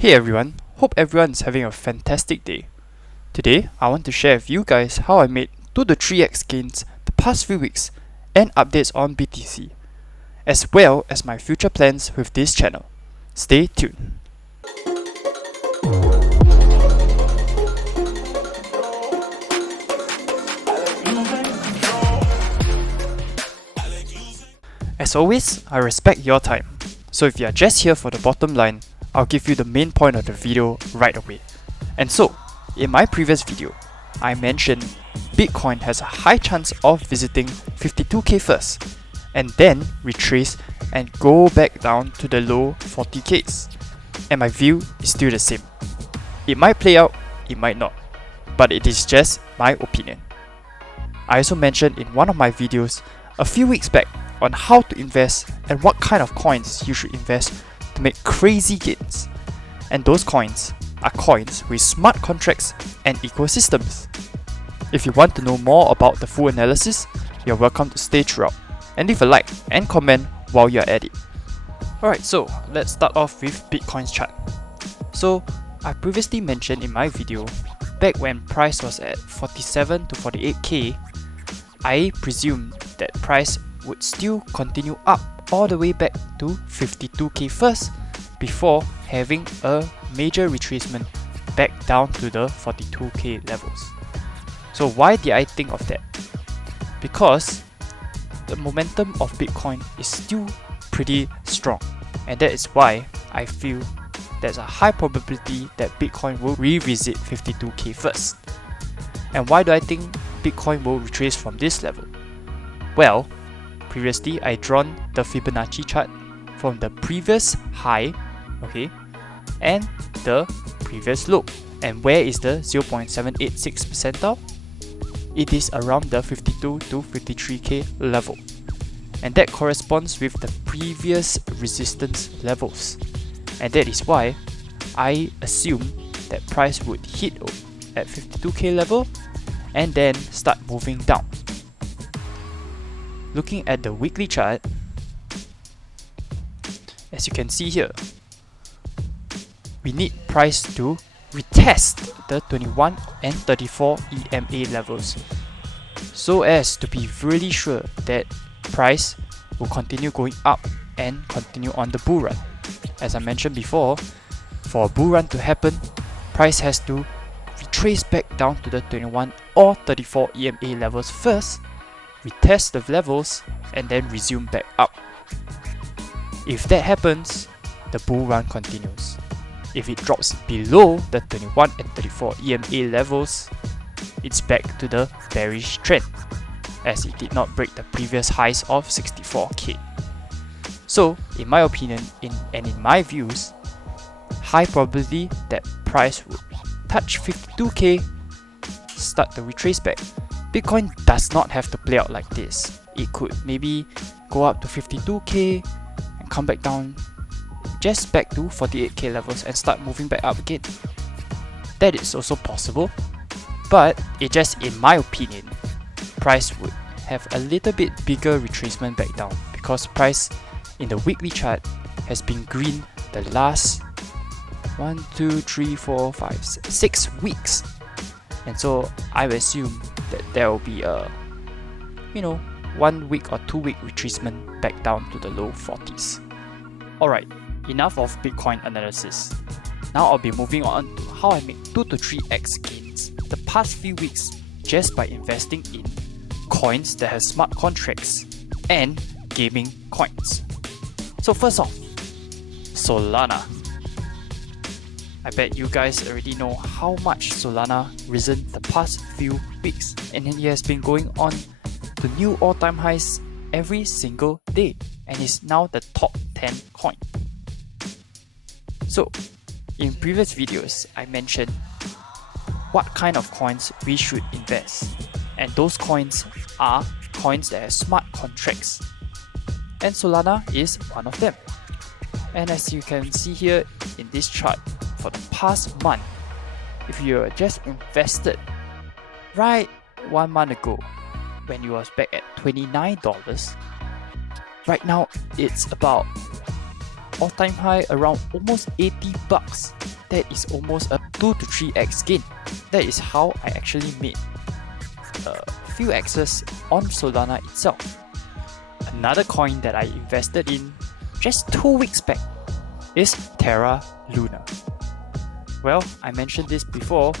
Hey everyone, hope everyone is having a fantastic day. Today, I want to share with you guys how I made 2 to 3x gains the past few weeks and updates on BTC, as well as my future plans with this channel. Stay tuned. As always, I respect your time, so if you are just here for the bottom line, I'll give you the main point of the video right away. And so, in my previous video, I mentioned Bitcoin has a high chance of visiting 52k first, and then retrace and go back down to the low 40ks. And my view is still the same. It might play out, it might not, but it is just my opinion. I also mentioned in one of my videos a few weeks back on how to invest and what kind of coins you should invest to make crazy gains. And those coins are coins with smart contracts and ecosystems. If you want to know more about the full analysis, you're welcome to stay throughout and leave a like and comment while you're at it. Alright, so let's start off with Bitcoin's chart. So I previously mentioned in my video, back when price was at 47 to 48k, I presumed that price would still continue up all the way back to 52k first before having a major retracement back down to the 42k levels. So why did I think of that? Because the momentum of Bitcoin is still pretty strong, and that is why I feel there's a high probability that Bitcoin will revisit 52k first. And why do I think Bitcoin will retrace from this level? Well, previously I drawn the Fibonacci chart from the previous high, okay, and the previous low. And where is the 0.786 percentile? It is around the 52 to 53k level, and that corresponds with the previous resistance levels. And that is why I assume that price would hit at 52k level and then start moving down. Looking at the weekly chart, as you can see here, we need price to retest the 21 and 34 EMA levels so as to be really sure that price will continue going up and continue on the bull run. As I mentioned before, for a bull run to happen, price has to retrace back down to the 21 or 34 EMA levels first, retest the levels, and then resume back up. If that happens, the bull run continues. If it drops below the 21 and 34 EMA levels, it's back to the bearish trend, as it did not break the previous highs of 64k. So, in my opinion and in my views, high probability that price would touch 52k, start to retrace back. Bitcoin does not have to play out like this. It could maybe go up to 52k and come back down just back to 48k levels and start moving back up again. That is also possible, but it just, in my opinion, price would have a little bit bigger retracement back down because price in the weekly chart has been green the last 6 weeks. And so I will assume that there will be a 1 week or 2 week retracement back down to the low 40s. Alright, enough of Bitcoin analysis. Now I'll be moving on to how I make 2 to 3x gains the past few weeks just by investing in coins that have smart contracts and gaming coins. So first off, Solana. I bet you guys already know how much Solana risen the past few weeks, and it has been going on to new all-time highs every single day and is now the top 10 coin. So, in previous videos, I mentioned what kind of coins we should invest, and those coins are coins that have smart contracts, and Solana is one of them. And as you can see here in this chart, for the past month, if you are just invested right 1 month ago when you was back at $29, right now it's about all-time high around almost 80 bucks. That is almost a 2 to 3x gain. That is how I actually made a few X's on Solana itself. Another coin that I invested in just 2 weeks back is Terra Luna. Well, I mentioned this before,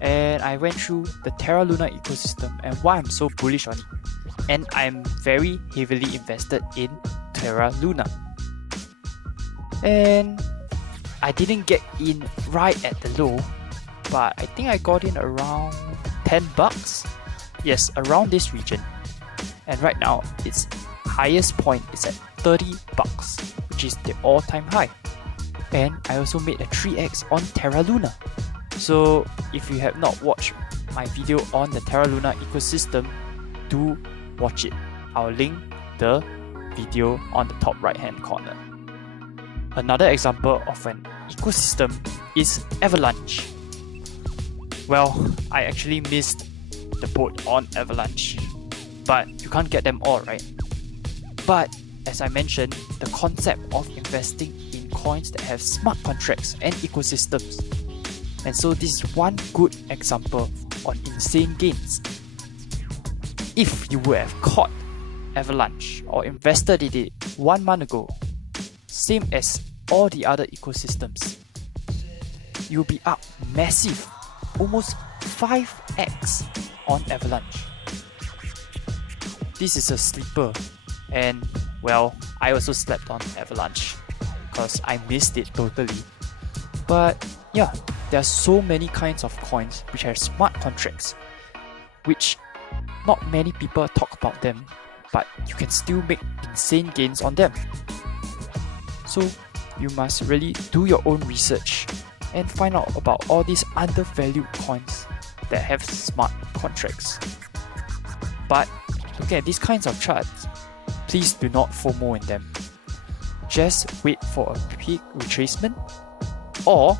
and I went through the Terra Luna ecosystem and why I'm so bullish on it. And I'm very heavily invested in Terra Luna. And I didn't get in right at the low, but I think I got in around 10 bucks. Yes, around this region. And right now, its highest point is at 30 bucks, which is the all-time high. And I also made a 3x on Terra Luna. So if you have not watched my video on the Terra Luna ecosystem, do watch it. I'll link the video on the top right hand corner. Another example of an ecosystem is Avalanche. Well, I actually missed the boat on Avalanche, but you can't get them all, right? But as I mentioned, the concept of investing in coins that have smart contracts and ecosystems. And so this is one good example on insane gains. If you would have caught Avalanche or invested in it 1 month ago, same as all the other ecosystems, you'll be up massive, almost 5x on Avalanche. This is a sleeper, and well, I also slept on Avalanche because I missed it totally. But yeah, there are so many kinds of coins which have smart contracts, which not many people talk about them, but you can still make insane gains on them. So you must really do your own research and find out about all these undervalued coins that have smart contracts. But looking at these kinds of charts, please do not FOMO in them. Just wait for a peak retracement or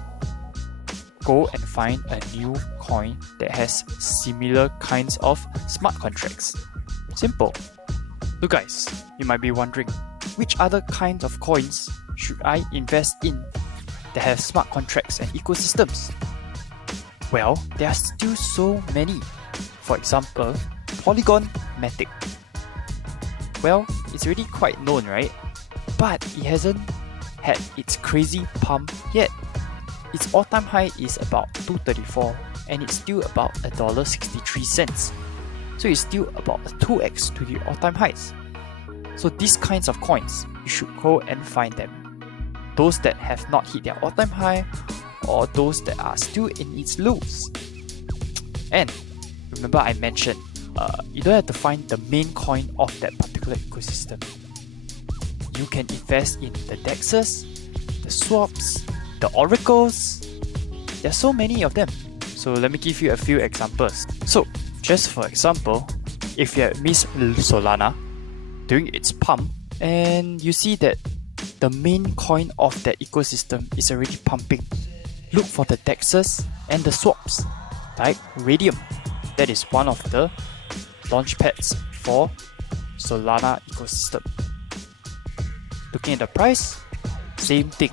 go and find a new coin that has similar kinds of smart contracts. Simple. So guys, you might be wondering, which other kinds of coins should I invest in that have smart contracts and ecosystems? Well, there are still so many. For example, Polygon Matic. Well, it's already quite known, right? But it hasn't had its crazy pump yet. Its all-time high is about 234 and it's still about $1.63. So it's still about a 2x to the all-time highs. So these kinds of coins, you should go and find them. Those that have not hit their all-time high or those that are still in its lows. And remember I mentioned, you don't have to find the main coin of that particular ecosystem. You can invest in the DEXs, the swaps, the oracles. There are so many of them. So let me give you a few examples. So just for example, if you have missed Solana during its pump and you see that the main coin of that ecosystem is already pumping, look for the DEXs and the swaps like Radium. That is one of the launch pads for Solana ecosystem. Looking at the price, same thing.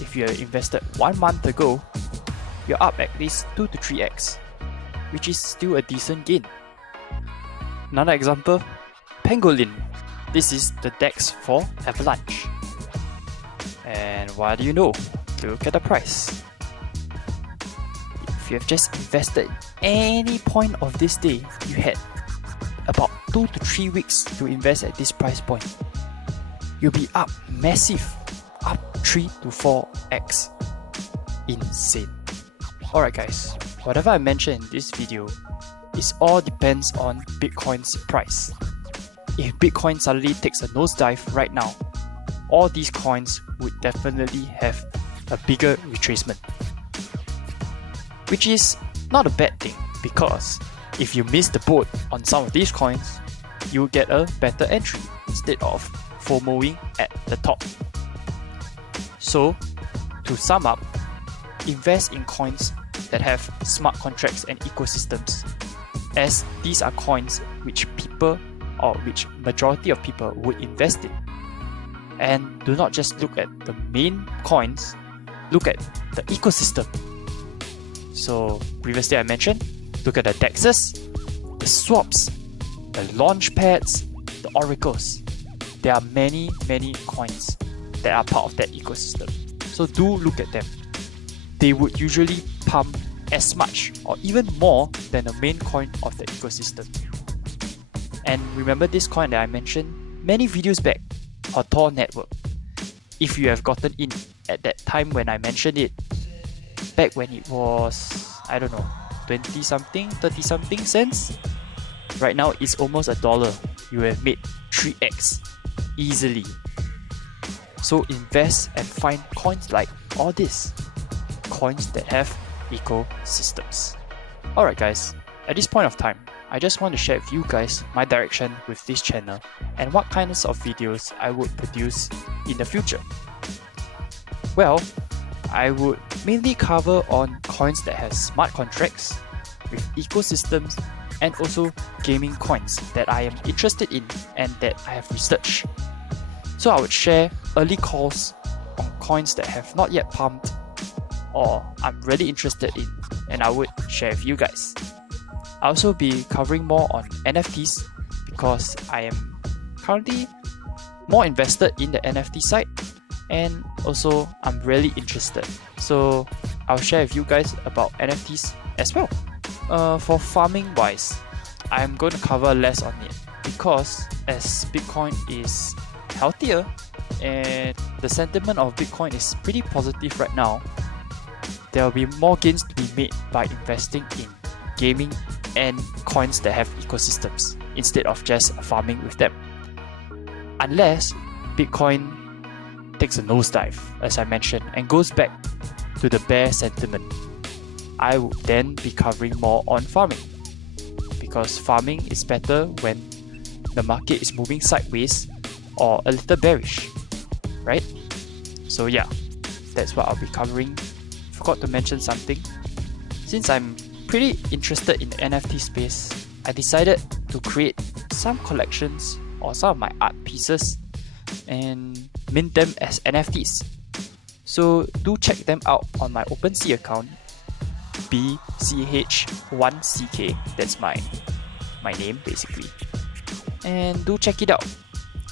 If you invested 1 month ago, you're up at least 2 to 3x, which is still a decent gain. Another example, Pangolin. This is the DEX for Avalanche. And what do you know? Look at the price. If you have just invested any point of this day, you had about 2 to 3 weeks to invest at this price point. You'll be up massive, up 3 to 4x. Insane. Alright guys, whatever I mentioned in this video, it all depends on Bitcoin's price. If Bitcoin suddenly takes a nosedive right now, all these coins would definitely have a bigger retracement. Which is not a bad thing, because if you miss the boat on some of these coins, you'll get a better entry instead of FOMOing at the top. So, to sum up, invest in coins that have smart contracts and ecosystems, as these are coins which people or which majority of people would invest in. And do not just look at the main coins, look at the ecosystem. So previously I mentioned, look at the DEXs, the swaps, the launch pads, the oracles. There are many coins that are part of that ecosystem. So do look at them. They would usually pump as much or even more than the main coin of the ecosystem. And remember this coin that I mentioned many videos back, Tor Network. If you have gotten in at that time when I mentioned it, back when it was, I don't know, 20 something, 30 something cents, right now it's almost $1. You have made 3x easily. So invest and find coins like all this, coins that have ecosystems. Alright guys, at this point of time, I just want to share with you guys my direction with this channel and what kinds of videos I would produce in the future. Well, I would mainly cover on coins that have smart contracts with ecosystems and also gaming coins that I am interested in and that I have researched. So I would share early calls on coins that have not yet pumped or I'm really interested in, and I would share with you guys. I'll also be covering more on NFTs because I am currently more invested in the NFT side and also I'm really interested. So I'll share with you guys about NFTs as well. For farming wise, I'm going to cover less on it because as Bitcoin is healthier and the sentiment of Bitcoin is pretty positive right now, there will be more gains to be made by investing in gaming and coins that have ecosystems instead of just farming with them. Unless Bitcoin takes a nosedive, as I mentioned, and goes back to the bear sentiment, I would then be covering more on farming. Because farming is better when the market is moving sideways or a little bearish, right? So yeah, that's what I'll be covering. Forgot to mention something. Since I'm pretty interested in the NFT space, I decided to create some collections or some of my art pieces and mint them as NFTs. So do check them out on my OpenSea account, BCH1CK, that's my name basically. And do check it out.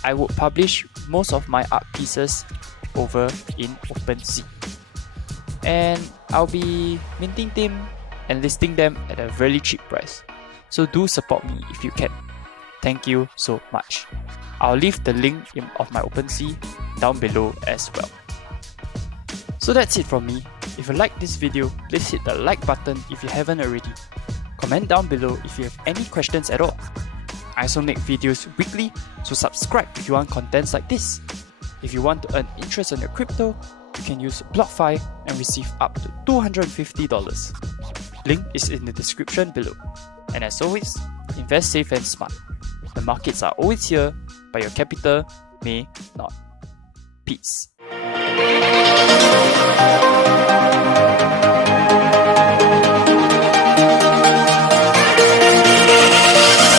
I would publish most of my art pieces over in OpenSea. And I'll be minting them and listing them at a really cheap price. So do support me if you can. Thank you so much. I'll leave the link of my OpenSea down below as well. So that's it from me. If you like this video, please hit the like button if you haven't already. Comment down below if you have any questions at all. I also make videos weekly, so subscribe if you want contents like this. If you want to earn interest on your crypto, you can use Blockfi and receive up to $250. Link is in the description below. And as always, invest safe and smart. The markets are always here, but your capital may not. Peace.